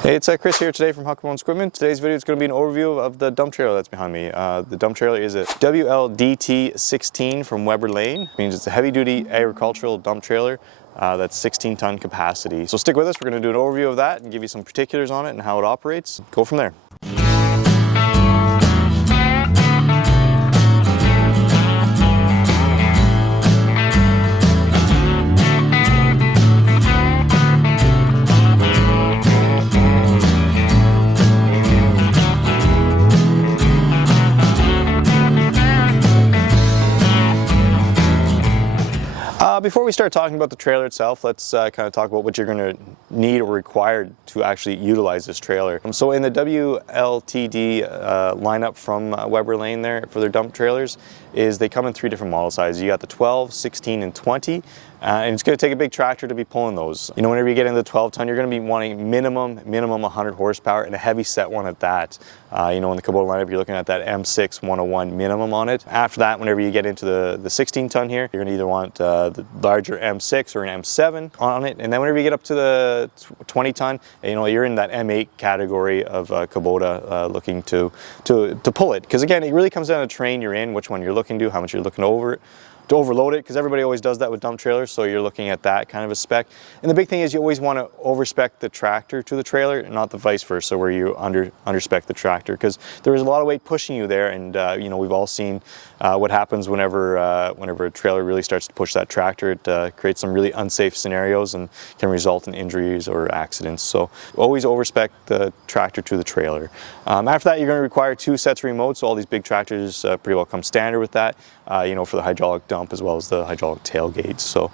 Hey, it's Chris here today from Huckabones Equipment. Today's video is going to be an overview of the dump trailer that's behind me. The dump trailer is a WLD16 from Weberlane. It means it's a heavy-duty agricultural dump trailer that's 16-ton capacity. So stick with us. We're going to do an overview of that and give you some particulars on it and how it operates. Go from there. Before we start talking about the trailer itself, let's kind of talk about what you're going to need or require to actually utilize this trailer. So in the WLTD lineup from Weberlane there for their dump trailers, is they come in 3 different model sizes. You got the 12, 16, and 20. And it's going to take a big tractor to be pulling those. You know, whenever you get into the 12-ton, you're going to be wanting minimum 100 horsepower and a heavy set one at that. You know, in the Kubota lineup, you're looking at that M6 101 minimum on it. After that, whenever you get into the 16-ton here, you're going to either want the larger M6 or an M7 on it. And then whenever you get up to the 20-ton, you know, you're in that M8 category of Kubota looking to pull it. Because again, it really comes down to the terrain you're in, which one you're looking to, how much you're looking to overload it, because everybody always does that with dump trailers, so you're looking at that kind of a spec. And the big thing is you always want to overspec the tractor to the trailer, not the vice versa, where you underspec the tractor, because there is a lot of weight pushing you there, and you know, we've all seen what happens whenever a trailer really starts to push that tractor. It creates some really unsafe scenarios and can result in injuries or accidents. So always overspec the tractor to the trailer. After that, you're going to require 2 sets of remotes. So all these big tractors pretty well come standard with that, you know, for the hydraulic dump as well as the hydraulic tailgates. So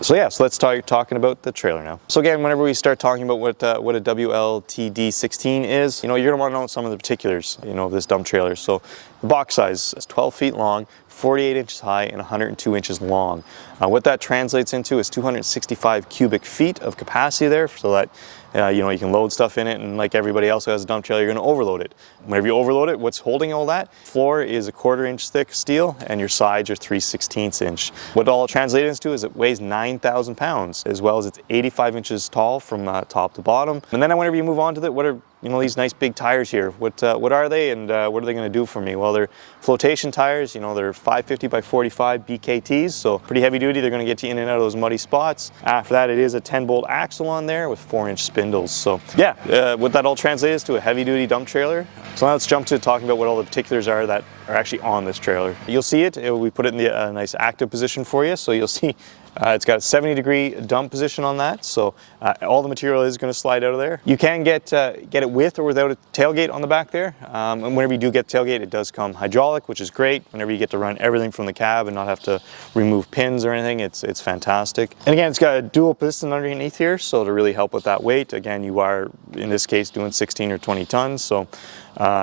so let's start talking about the trailer now. So again, whenever we start talking about what a WLTD16 is, you know, you're going to want to know some of the particulars, you know, of this dump trailer. So the box size is 12 feet long, 48 inches high, and 102 inches long. What that translates into is 265 cubic feet of capacity there, so that you know, you can load stuff in it, and like everybody else who has a dump trailer, you're going to overload it. Whenever you overload it, what's holding all that? Floor is a 1/4 inch thick steel, and your sides are 3/16 inch. What all translates into is it weighs 9,000 pounds, as well as it's 85 inches tall from top to bottom. And then whenever you move on to it, what are, you know, these nice big tires here? What are they, and what are they going to do for me? Well, they're flotation tires. You know, they're 550 by 45 BKTs, so pretty heavy duty. They're going to get you in and out of those muddy spots. After that, it is a 10-bolt axle on there with 4-inch spindles. So yeah, what that all translates to a heavy duty dump trailer. So now let's jump to talking about what all the particulars are that are actually on this trailer. You'll see it. We put it in the nice active position for you, so you'll see it's got a 70-degree dump position on that, so all the material is going to slide out of there. You can get it with or without a tailgate on the back there, and whenever you do get tailgate, it does come hydraulic, which is great. Whenever you get to run everything from the cab and not have to remove pins or anything, it's fantastic. And again, it's got a dual piston underneath here, so to really help with that weight. Again, you are, in this case, doing 16 or 20 tons, so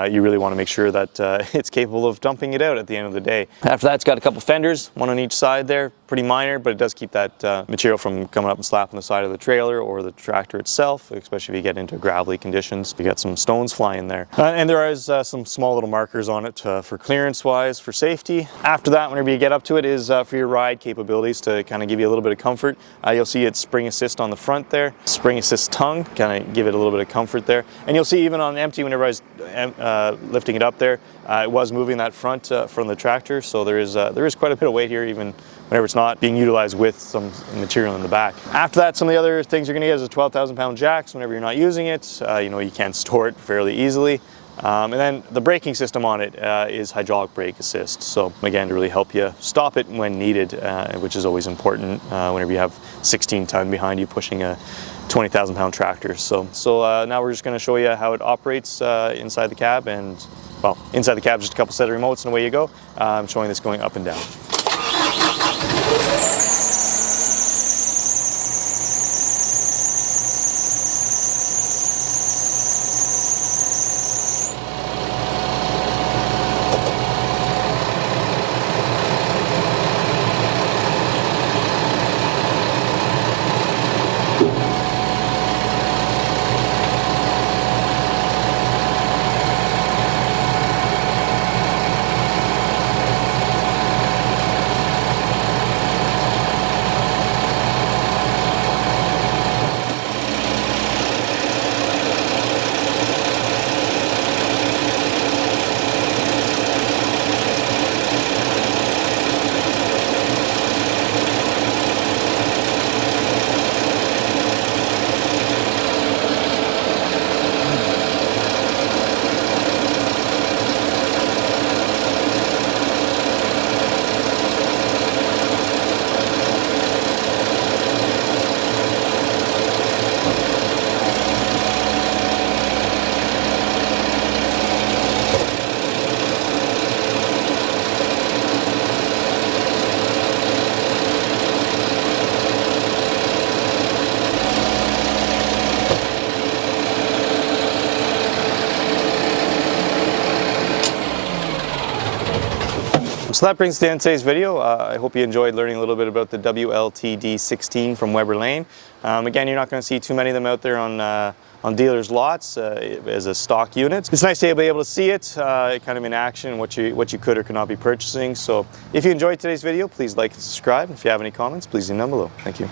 you really want to make sure that it's capable of dumping it out at the end of the day. After that, it's got a couple fenders, one on each side there, pretty minor, but it does keep that material from coming up and slapping the side of the trailer or the tractor itself, especially if you get into gravelly conditions. You got some stones flying there. And there is some small little markers on it for clearance-wise, for safety. After that, whenever you get up to it, is for your ride capabilities to kind of give you a little bit of comfort. You'll see it's spring assist on the front there, spring assist tongue, kind of give it a little bit of comfort there. And you'll see even on empty, whenever I was lifting it up there, it was moving that front from the tractor, so there is quite a bit of weight here, even whenever it's not being utilized with some material in the back. After that, some of the other things you're going to get is a 12,000-pound jacks. Whenever you're not using it, you know, you can store it fairly easily. And then the braking system on it is hydraulic brake assist. So again, to really help you stop it when needed, which is always important whenever you have 16-ton behind you pushing a 20,000-pound tractor. So now we're just going to show you how it operates inside the cab, and well, inside the cab, just a couple set of remotes and away you go. I'm showing this going up and down. So that brings to the end of today's video. I hope you enjoyed learning a little bit about the WLTD16 from Weberlane. Again, you're not going to see too many of them out there on dealers' lots as a stock unit. It's nice to be able to see it kind of in action, what you could or could not be purchasing. So if you enjoyed today's video, please like and subscribe. If you have any comments, please leave them down below. Thank you.